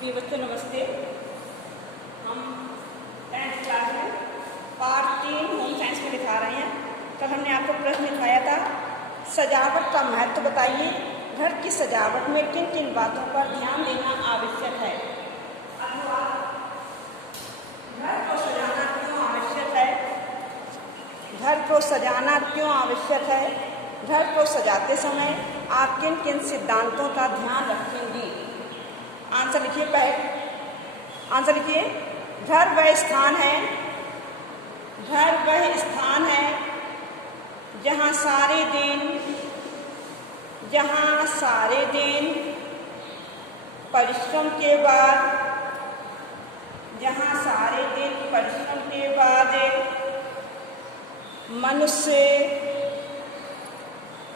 प्रिय बच्चों नमस्ते। हम 10th क्लास में पार्ट 3 होम साइंस में दिखा रहे हैं। कल हमने आपको प्रश्न दिखाया था, सजावट का महत्व बताइए। घर की सजावट में किन किन बातों पर ध्यान देना आवश्यक है। घर को सजाना क्यों आवश्यक है? घर को सजाना क्यों आवश्यक है? घर को सजाते समय आप किन किन सिद्धांतों का ध्यान रखेंगी? आंसर लिखिए। आंसर लिखिए। घर वह स्थान है, घर वह स्थान है जहाँ सारे दिन परिश्रम के बाद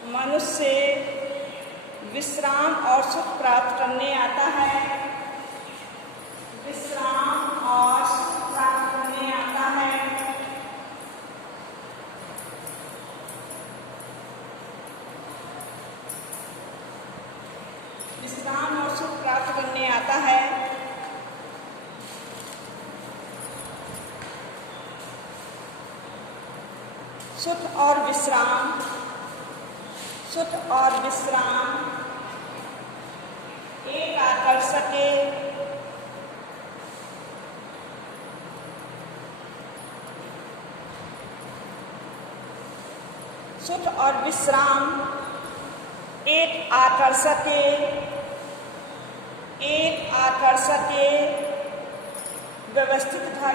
मनुष्य विश्राम और सुख प्राप्त करने आता है। विश्राम और सुख प्राप्त करने आता है। विश्राम और सुख प्राप्त करने आता है। सुख और विश्राम एक आकर्षक सुख और विश्राम एक आकर्षक व्यवस्थित घर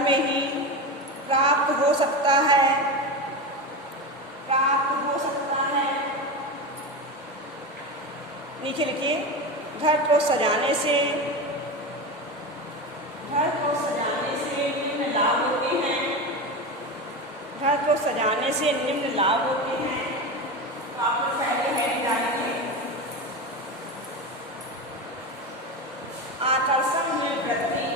में ही प्राप्त हो सकता है। नीचे लिखिए। घर को सजाने से निम्न लाभ होते हैं। तो आप लोग पहले है जानेंगे। आकर्षण में वृद्धि।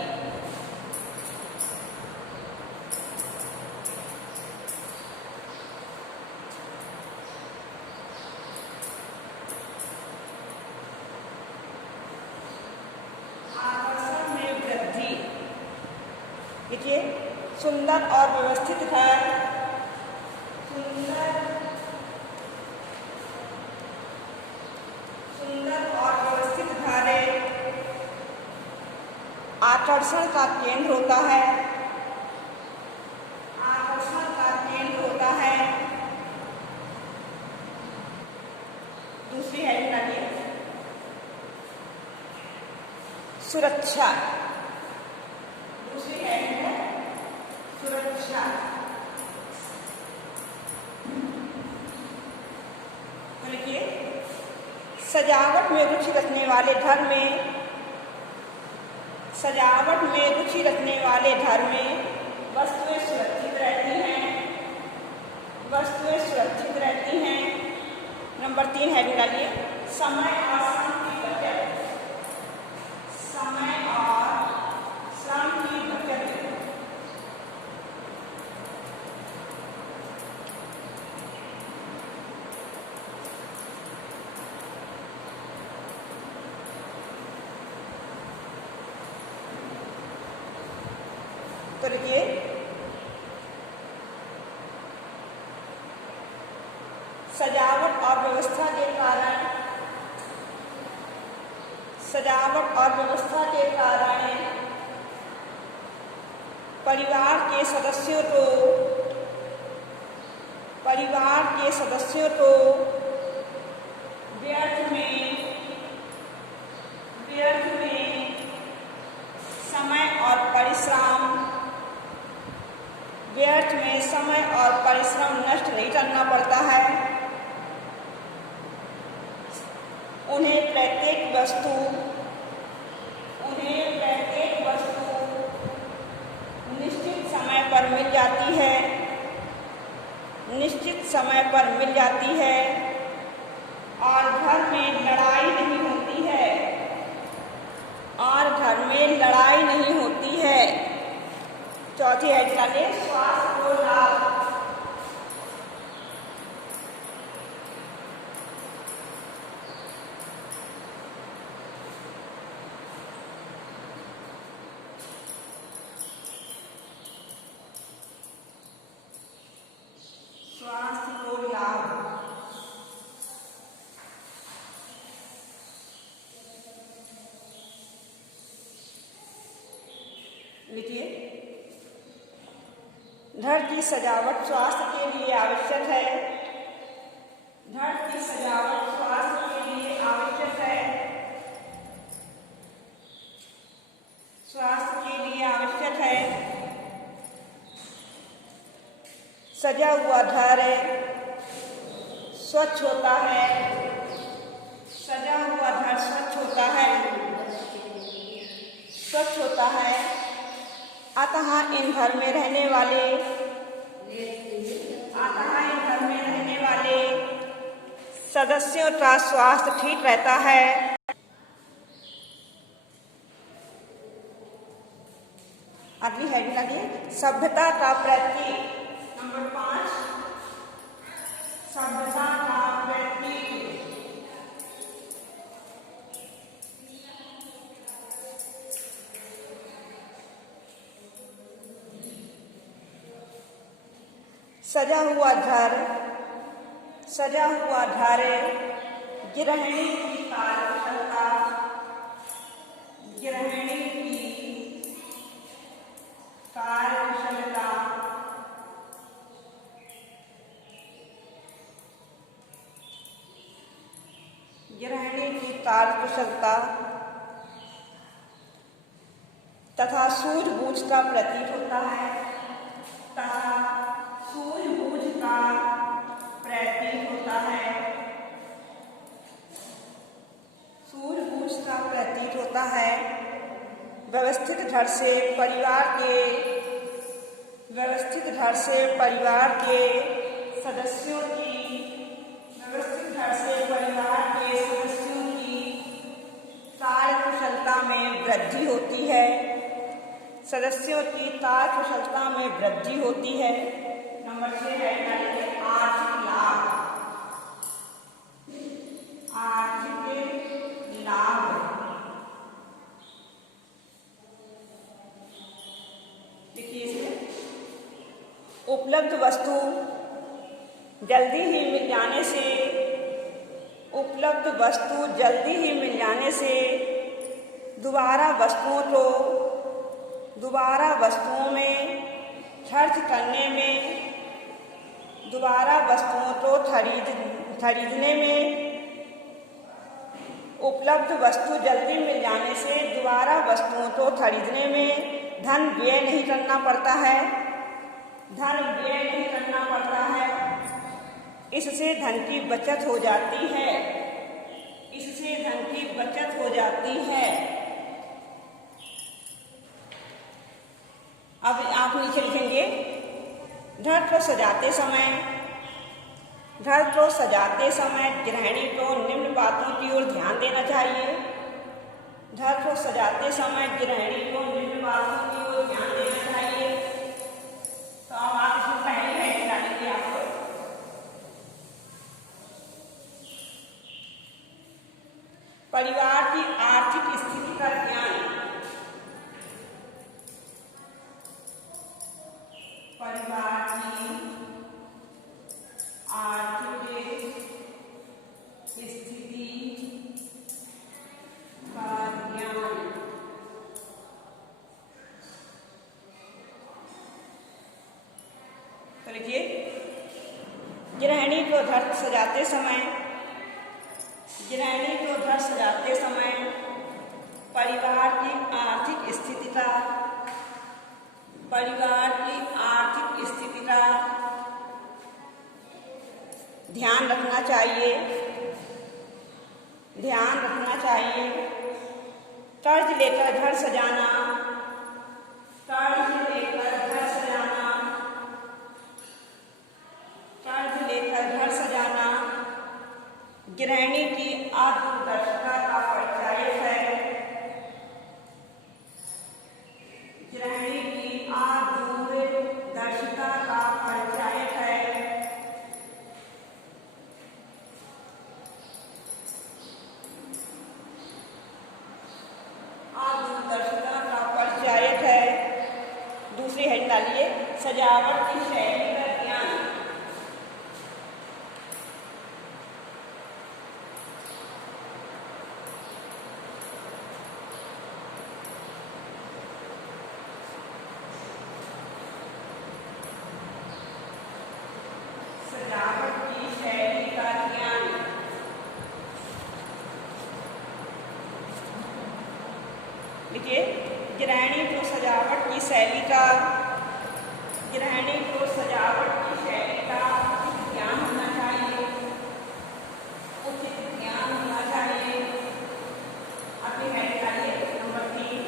देखिए, सुंदर और व्यवस्थित घर आकर्षण का केंद्र होता है। दूसरी है सुरक्षा। देखिए, सजावट में रुचि रखने वाले घर में वस्तुएं सुरक्षित रहती हैं। नंबर 3 है डालिए, समय और श्रम की बचत। तो देखिए, सजावट और व्यवस्था के कारण परिवार के सदस्यों को व्यर्थ में समय और परिश्रम नष्ट नहीं करना पड़ता है। उन्हें प्रत्येक वस्तु निश्चित समय पर मिल जाती है और घर में लड़ाई नहीं होती है। चौथी हेड डालिए, स्वास्थ्य को लाभ। स्वास्थ्य को लाभ। लिखिए, घर की सजावट स्वास्थ्य के लिए आवश्यक है। घर की सजावट स्वास्थ्य के लिए आवश्यक है। स्वास्थ्य के लिए आवश्यक है। सजा हुआ घर स्वच्छ होता है। सजा हुआ घर स्वच्छ होता है। स्वच्छ होता है। अतः इन घर में रहने वाले सदस्यों का स्वास्थ्य ठीक रहता है। अगली हेडिंग लगी, सभ्यता का प्रतीक। नंबर 5, सभ्यता का प्रतीक। सजा हुआ घर गृहिणी की कार्यकुशलता, गृहिणी की कार्यकुशलता, गृहिणी की कार्यकुशलता तथा सूझबूझ का प्रतीक होता है। तथा सूझबूझ का प्रतीक होता है। सूझबूझ का प्रतीक होता है। व्यवस्थित घर से परिवार के सदस्यों की कार्यकुशलता में वृद्धि होती है। सदस्यों की कार्यकुशलता में वृद्धि होती है। नंबर 6 है आर्थिक लाभ। आर्थिक लाभ। देखिए इसमें, उपलब्ध वस्तु जल्दी ही मिल जाने से दोबारा वस्तुओं में खर्च करने में, खरीदने में, उपलब्ध वस्तु जल्दी मिल जाने से दोबारा वस्तुओं को खरीदने में धन व्यय नहीं करना पड़ता है। इससे धन की बचत हो जाती है। अब आप नीचे लिखेंगे, घर को सजाते समय गृहिणी को निम्न बातों की ओर ध्यान देना चाहिए। घर को सजाते समय गृहिणी को निम्न बातों की ओर ध्यान देना चाहिए। तो अब आप इसमें पहली हेडिंग डालेंगे आपको, परिवार की आर्थिक स्थिति का ध्यान। परिवार की आर्थिक स्थिति का ध्यान। तो लिखिए, गृहिणी को घर सजाते समय परिवार की आर्थिक स्थिति का ध्यान रखना चाहिए। कर्ज लेकर घर सजाना गृहिणी की आत्मदक्षता का परिचायक है। गृहिणी की आत्म दूरदर्शिता का परिचायक है। दूरदर्शिता का परिचायक है। दूसरी हेडिंग डालिए, सजावट की शैली का ज्ञान। सजावट की शैली का ज्ञान। देखिए, गृहिणी को सजावट की शैली का उचित ज्ञान होना चाहिए, उचित ज्ञान होना चाहिए। अपनी हेडिंग डालिए नंबर 3,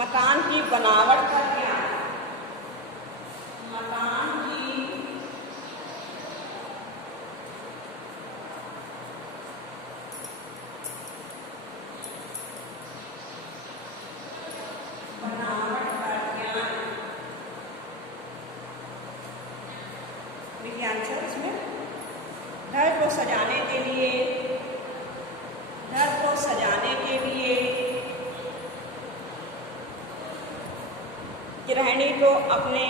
मकान की बनावट का ज्ञान। मकान की बनावट का ज्ञान। देखिए आंसर इसमें, घर को सजाने के लिए गृहिणी को अपने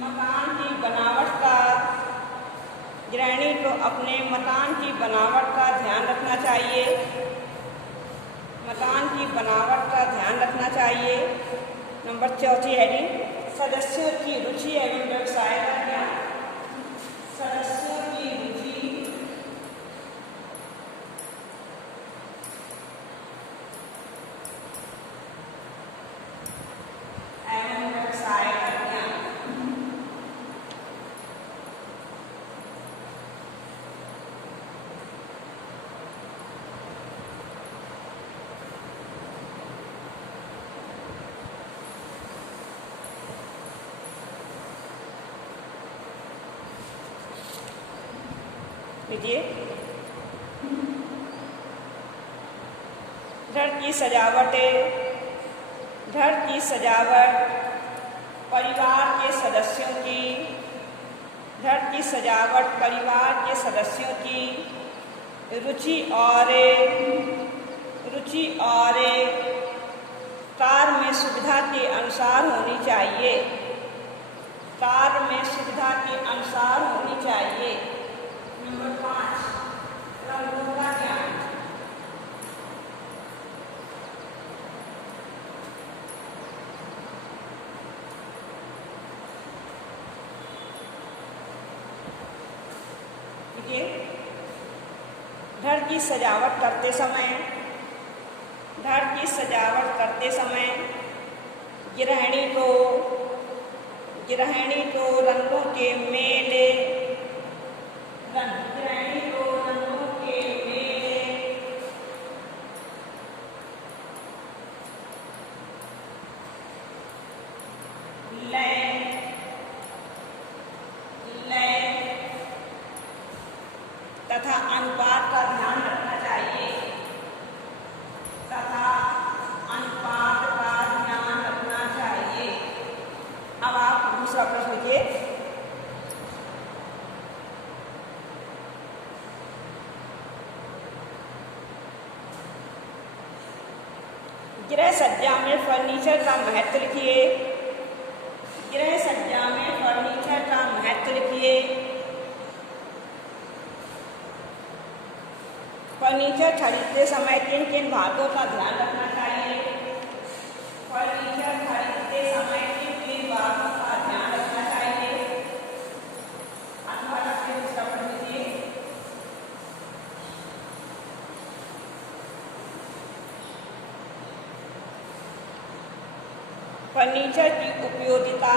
मकान की बनावट का ध्यान रखना चाहिए। नंबर 4 हेडिंग, सदस्यों की रुचि एवं व्यवसाय का ज्ञान। सदस्यों की रुचि एवं व्यवसाय का ज्ञान। लीजिए, घर की सजावट परिवार के सदस्यों की रुचि और कार्य में सुविधा के अनुसार होनी चाहिए। नंबर 5, रंगों का ज्ञान। देखिए, घर की सजावट करते समय गृहिणी को रंगों के मेल तथा अनुपात का ध्यान रखना चाहिए। अब आप दूसरा प्रश्न लीजिए। गृह सज्जा में फर्नीचर का महत्व लिखिए। फर्नीचर खरीदते समय किन किन बातों का ध्यान रखना चाहिए? फर्नीचर की उपयोगिता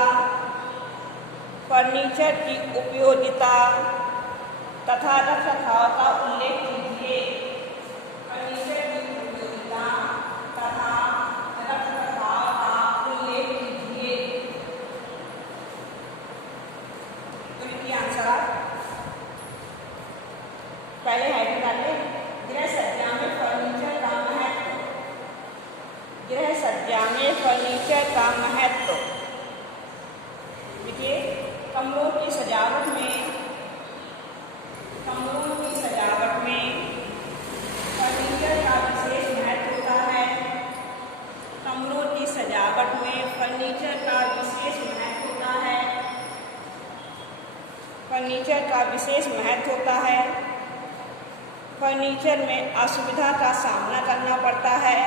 तथा रखरखाव का उल्लेख कीजिए। तो लिखिए आंसर आप। पहले हेडिंग डालिए, गृह सज्जा में फर्नीचर का महत्व। सज्जा में फर्नीचर का महत्व। देखिए, कमरों की सजावट में फर्नीचर का विशेष महत्व होता है। कमरों की सजावट में फर्नीचर का विशेष महत्व होता है। फर्नीचर का विशेष महत्व होता है। फर्नीचर में असुविधा का सामना करना पड़ता है।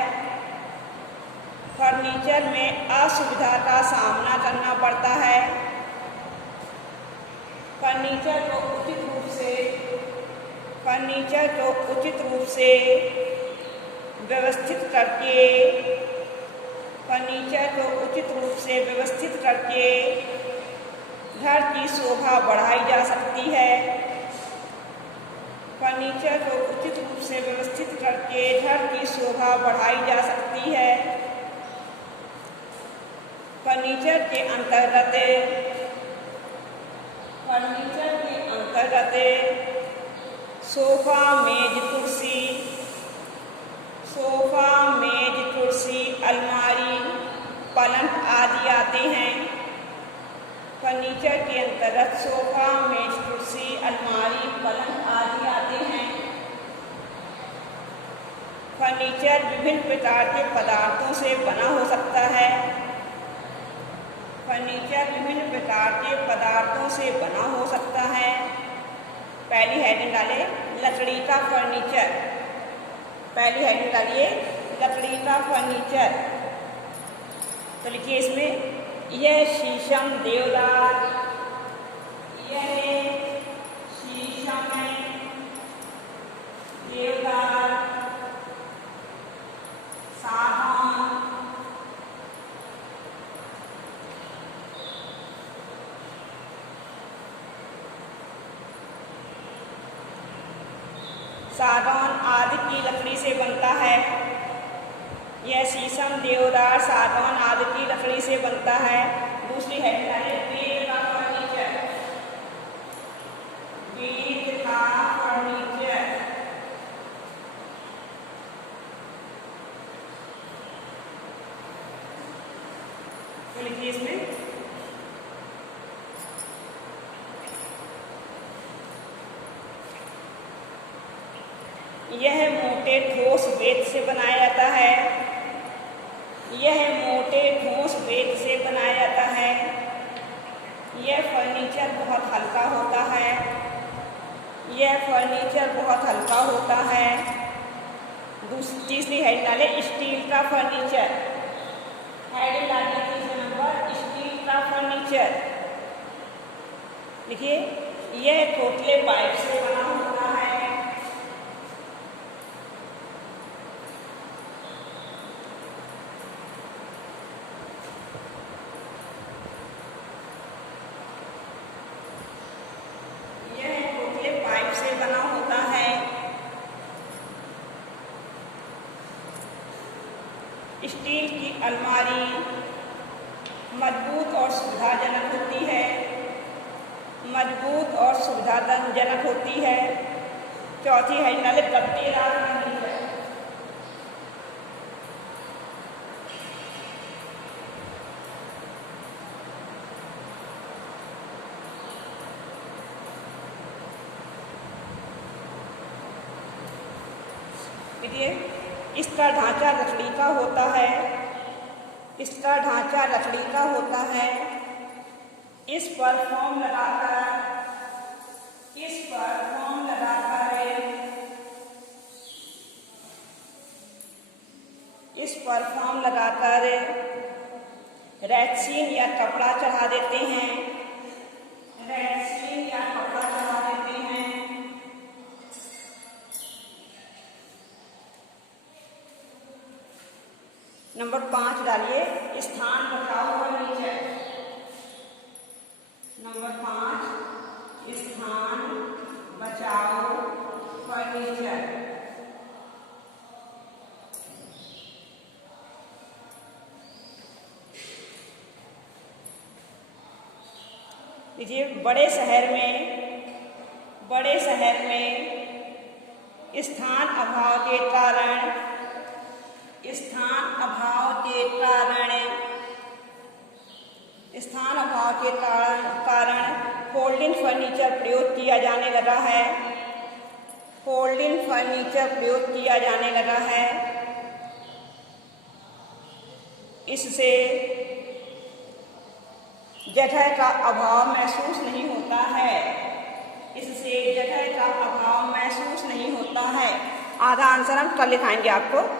फर्नीचर में असुविधा का सामना करना पड़ता है। फर्नीचर को उचित रूप से व्यवस्थित करके घर की शोभा बढ़ाई जा सकती है। फर्नीचर को उचित रूप से व्यवस्थित करके घर की शोभा बढ़ाई जा सकती है। फर्नीचर के अंतर्गत सोफा, मेज, कुर्सी, अलमारी, पलंग आदि आते हैं। फर्नीचर के अंतर्गत सोफा, मेज, कुर्सी, अलमारी, पलंग आदि आते हैं। फर्नीचर विभिन्न प्रकार के पदार्थों से बना हो सकता है। फर्नीचर विभिन्न प्रकार के पदार्थों से बना हो सकता है। पहली हेडिंग डाले लकड़ी का फर्नीचर। पहली हेडिंग डालिए लकड़ी का फर्नीचर। तो लिखिए इसमें, यह शीशम, देवदार, सागौन, आदि की लकड़ी से बनता है। यह शीशम, देवदार, सागौन आदि की लकड़ी से बनता है। दूसरी हेडिंग है बेल का फर्नीचर। बेल का फर्नीचर। तो लिखिए इसमें, यह मोटे ठोस बेत से बनाया जाता है। यह फर्नीचर बहुत हल्का होता है। तीसरी हेडिंग डाले स्टील का फर्नीचर। हेडिंग डालिए तीसरे नंबर स्टील का फर्नीचर। देखिए, यह खोखले पाइप से बना होता है। स्टील की अलमारी मजबूत और सुविधाजनक होती है। चौथी है नल गद्देदार फर्नीचर। इसका ढांचा लकड़ी का होता है। इस पर फोम लगाकर रैक्सीन या कपड़ा चढ़ा देते हैं। नंबर 5 डालिए स्थान बचाओ फर्नीचर। नंबर 5 स्थान बचाओ फर्नीचर। लीजिए, बड़े शहर में स्थान अभाव के कारण फोल्डिंग फर्नीचर प्रयोग किया जाने लगा है। फोल्डिंग फर्नीचर प्रयोग किया जाने लगा है। इससे जगह का अभाव महसूस नहीं होता है। इससे जगह का अभाव महसूस नहीं होता है। आधा आंसर हम कल लिखाएंगे आपको।